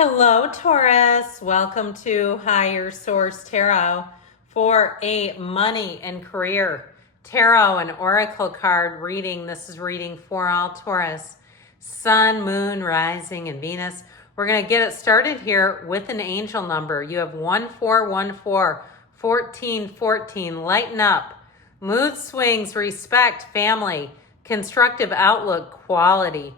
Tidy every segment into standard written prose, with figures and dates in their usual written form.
Hello, Taurus. Welcome to Higher Source Tarot for a money and career tarot and oracle card reading. This is reading for all Taurus, Sun, Moon, Rising, and Venus. We're going to get it started here with an angel number. You have 1414, 1414. Lighten up. Mood swings, respect, family, constructive outlook, quality.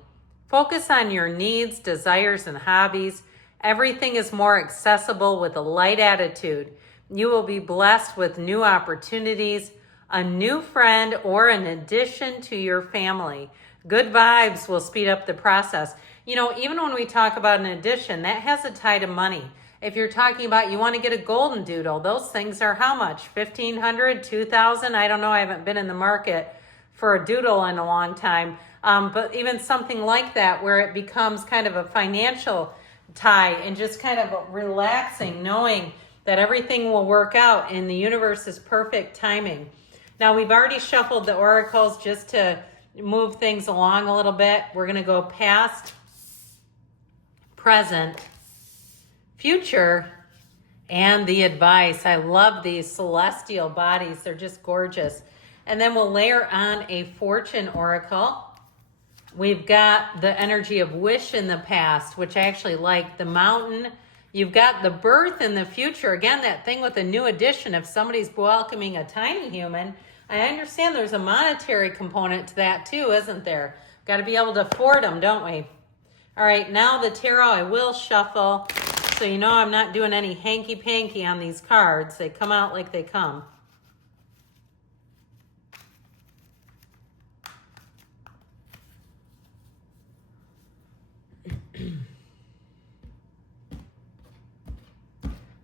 Focus on your needs, desires, and hobbies. Everything is more accessible with a light attitude. You will be blessed with new opportunities, a new friend, or an addition to your family. Good vibes will speed up the process. You know, even when we talk about an addition, that has a tie to money. If you're talking about you want to get a golden doodle, those things are how much? $1,500, $2,000? I don't know. I haven't been in the market for a doodle in a long time. But even something like that where it becomes kind of a financial tie and just kind of relaxing, knowing that everything will work out and the universe is perfect timing. Now, we've already shuffled the oracles just to move things along a little bit. We're going to go past, present, future, and the advice. I love these celestial bodies. They're just gorgeous. And then we'll layer on a fortune oracle. We've got the energy of wish in the past, which I actually like. The mountain. You've got the birth in the future. Again, that thing with a new addition. If somebody's welcoming a tiny human, I understand there's a monetary component to that too, isn't there? Got to be able to afford them, don't we? All right, now the tarot I will shuffle. So you know I'm not doing any hanky-panky on these cards. They come out like they come.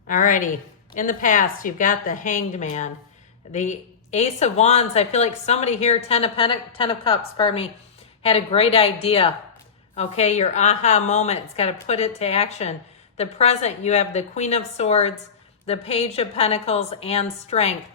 Alrighty, in the past, you've got the Hanged Man, the Ace of Wands. I feel like somebody here, Ten of Cups, pardon me, had a great idea. Okay, your aha moment, it's got to put it to action. The present, you have the Queen of Swords, the Page of Pentacles, and Strength.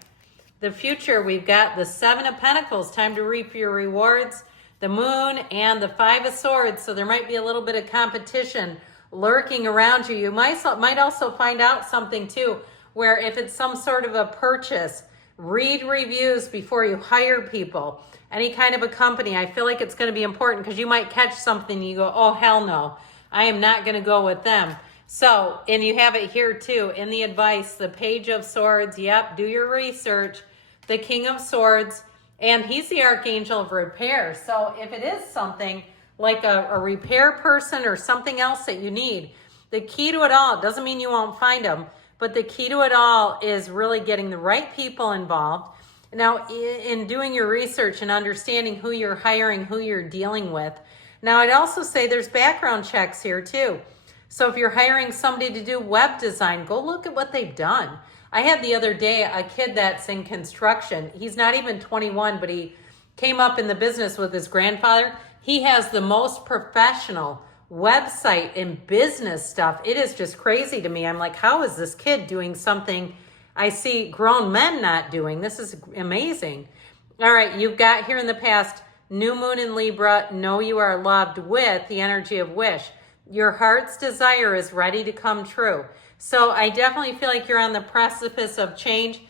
The future, we've got the Seven of Pentacles, time to reap your rewards, the Moon, and the Five of Swords. So there might be a little bit of competition lurking around you. You might also find out something too, where if it's some sort of a purchase, read reviews before you hire people. Any kind of a company, I feel like it's going to be important because you might catch something and you go, oh, hell no, I am not going to go with them. So, and you have it here too, in the advice, the Page of Swords. Yep, do your research. The King of Swords, and he's the Archangel of Repair. So if it is something like a repair person or something else that you need, the key to it all, doesn't mean you won't find them, but the key to it all is really getting the right people involved. Now, in doing your research and understanding who you're hiring, who you're dealing with. Now, I'd also say there's background checks here too. So if you're hiring somebody to do web design, go look at what they've done. I had the other day a kid that's in construction. He's not even 21, but he came up in the business with his grandfather. He has the most professional website and business stuff. It is just crazy to me. I'm like, how is this kid doing something I see grown men not doing? This is amazing. All right, you've got here in the past, new moon in Libra, know you are loved with the energy of wish. Your heart's desire is ready to come true. So I definitely feel like you're on the precipice of change.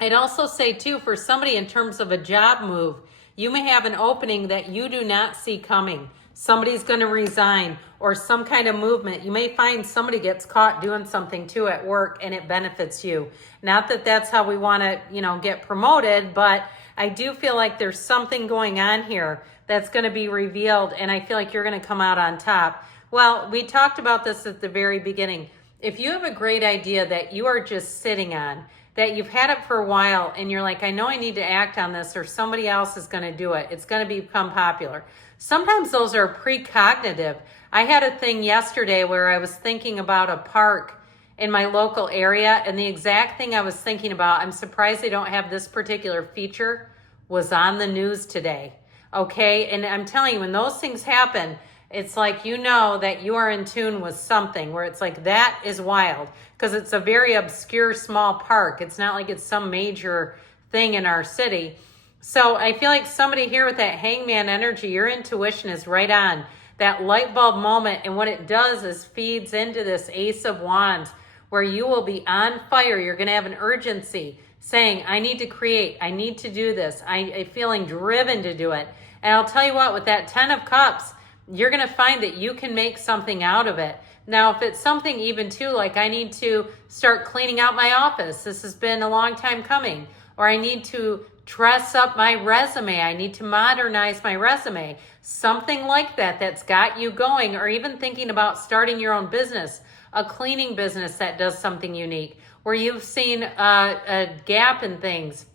I'd also say too, for somebody in terms of a job move, you may have an opening that you do not see coming. Somebody's going to resign or some kind of movement. You may find somebody gets caught doing something too at work and it benefits you. Not that that's how we want to, get promoted, but I do feel like there's something going on here that's going to be revealed, and I feel like you're going to come out on top. Well, we talked about this at the very beginning. If you have a great idea that you are just sitting on, that you've had it for a while and you're like, I know I need to act on this, or somebody else is going to do it, it's going to become popular. Sometimes those are precognitive. I had a thing yesterday where I was thinking about a park in my local area, and the exact thing I was thinking about, I'm surprised they don't have this particular feature, was on the news today. Okay, and I'm telling you, when those things happen, it's like you know that you are in tune with something where it's like, that is wild, because it's a very obscure small park. It's not like it's some major thing in our city. So I feel like somebody here with that hangman energy, your intuition is right on. that light bulb moment. And what it does is feeds into this Ace of Wands, where you will be on fire. You're going to have an urgency saying, I need to create, I need to do this. I'm feeling driven to do it. And I'll tell you what, with that 10 of Cups, you're going to find that you can make something out of it. Now, if it's something even too, like I need to start cleaning out my office. This has been a long time coming. Or I need to dress up my resume. I need to modernize my resume. Something like that that's got you going, or even thinking about starting your own business, a cleaning business that does something unique, where you've seen a gap in things.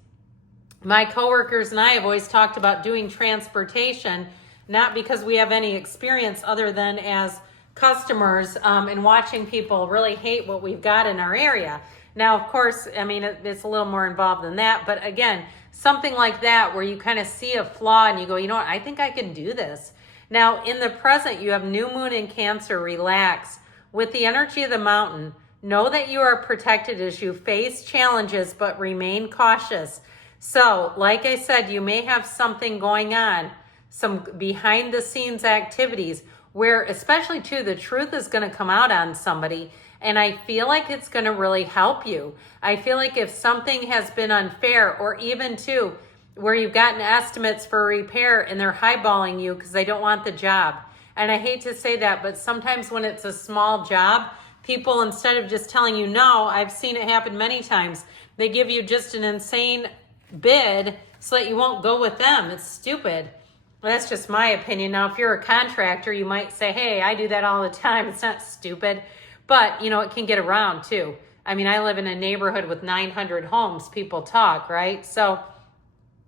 My coworkers and I have always talked about doing transportation, not because we have any experience other than as customers and watching people really hate what we've got in our area. Now, of course, I mean, it's a little more involved than that. But again, something like that where you kind of see a flaw and you go, you know what, I think I can do this. Now, in the present, you have new moon in Cancer. Relax. With the energy of the mountain, know that you are protected as you face challenges, but remain cautious. So, like I said, you may have something going on, some behind the scenes activities where, especially too, the truth is going to come out on somebody. And I feel like it's going to really help you. I feel like if something has been unfair, or even too, where you've gotten estimates for repair and they're highballing you because they don't want the job. And I hate to say that, but sometimes when it's a small job, people, instead of just telling you no, I've seen it happen many times, they give you just an insane bid so that you won't go with them. It's stupid. That's just my opinion. Now, if you're a contractor, you might say, hey, I do that all the time. It's not stupid. But, you know, it can get around too. I mean, I live in a neighborhood with 900 homes. People talk, right? So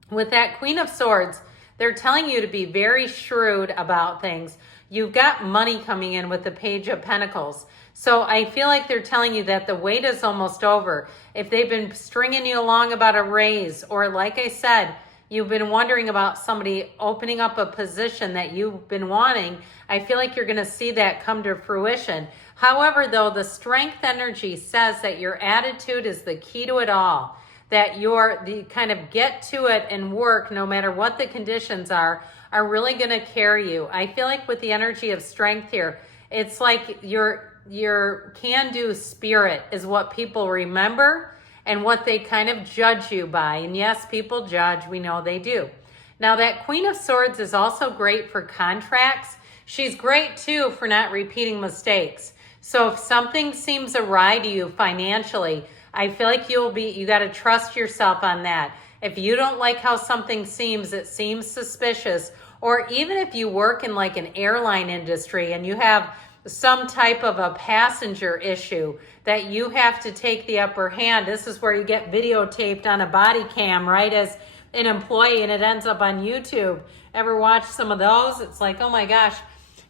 with that Queen of Swords, they're telling you to be very shrewd about things. You've got money coming in with the Page of Pentacles. So I feel like they're telling you that the wait is almost over. If they've been stringing you along about a raise, or like I said, you've been wondering about somebody opening up a position that you've been wanting, I feel like you're going to see that come to fruition. However, though, the strength energy says that your attitude is the key to it all, that the kind of get to it and work, no matter what the conditions are really going to carry you. I feel like with the energy of strength here, it's like your can-do spirit is what people remember and what they kind of judge you by. And yes, people judge. We know they do. Now, that Queen of Swords is also great for contracts. She's great, too, for not repeating mistakes. So if something seems awry to you financially, I feel like you got to trust yourself on that. If you don't like how something seems, it seems suspicious, or even if you work in like an airline industry and you have some type of a passenger issue that you have to take the upper hand, this is where you get videotaped on a body cam, right, as an employee, and it ends up on YouTube. Ever watch some of those? It's like, oh my gosh.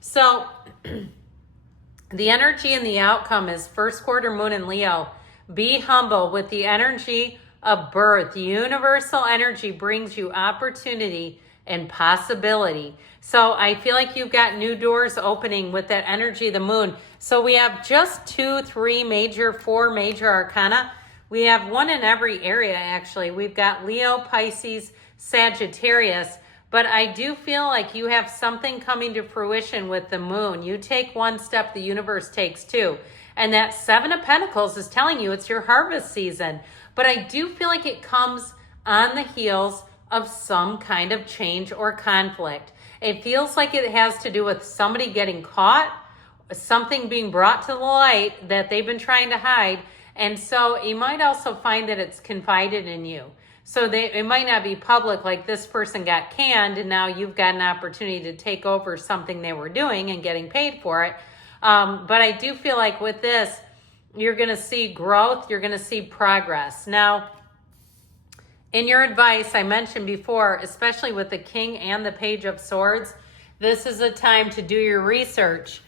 So the energy and the outcome is first quarter moon in Leo. Be humble with the energy of birth. Universal energy brings you opportunity and possibility. So I feel like you've got new doors opening with that energy of the moon. So we have just 2, 3 4 major arcana. We have one in every area, actually. We've got Leo, Pisces, Sagittarius. But I do feel like you have something coming to fruition with the moon. You take one step, the universe takes two. And that 7 of Pentacles is telling you it's your harvest season. But I do feel like it comes on the heels of some kind of change or conflict. It feels like it has to do with somebody getting caught, something being brought to the light that they've been trying to hide. And so you might also find that it's confided in you. So it might not be public, like this person got canned and now you've got an opportunity to take over something they were doing and getting paid for it. But I do feel like with this, you're going to see growth, you're going to see progress. Now, in your advice, I mentioned before, especially with the King and the Page of Swords, this is a time to do your research.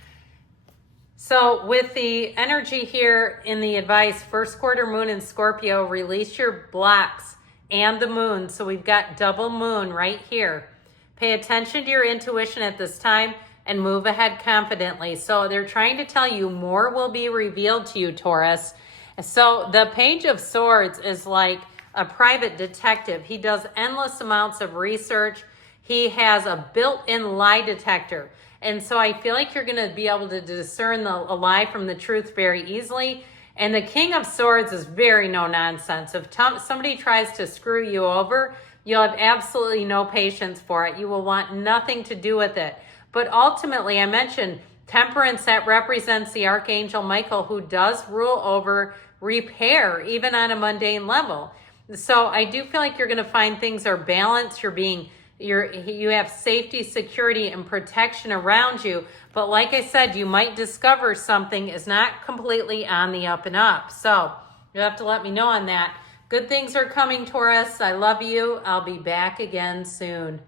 So with the energy here in the advice, first quarter moon in Scorpio, release your blocks and the moon. So we've got double moon right here. Pay attention to your intuition at this time and move ahead confidently. So they're trying to tell you more will be revealed to you, Taurus. So the Page of Swords is like a private detective. He does endless amounts of research. He has a built-in lie detector. And so I feel like you're going to be able to discern a lie from the truth very easily. And the King of Swords is very no nonsense. If somebody tries to screw you over, you'll have absolutely no patience for it. You will want nothing to do with it. But ultimately, I mentioned Temperance, that represents the Archangel Michael, who does rule over repair, even on a mundane level. So I do feel like you're going to find things are balanced. You have safety, security, and protection around you. But like I said, you might discover something is not completely on the up and up. So you have to let me know on that. Good things are coming, Taurus. I love you. I'll be back again soon.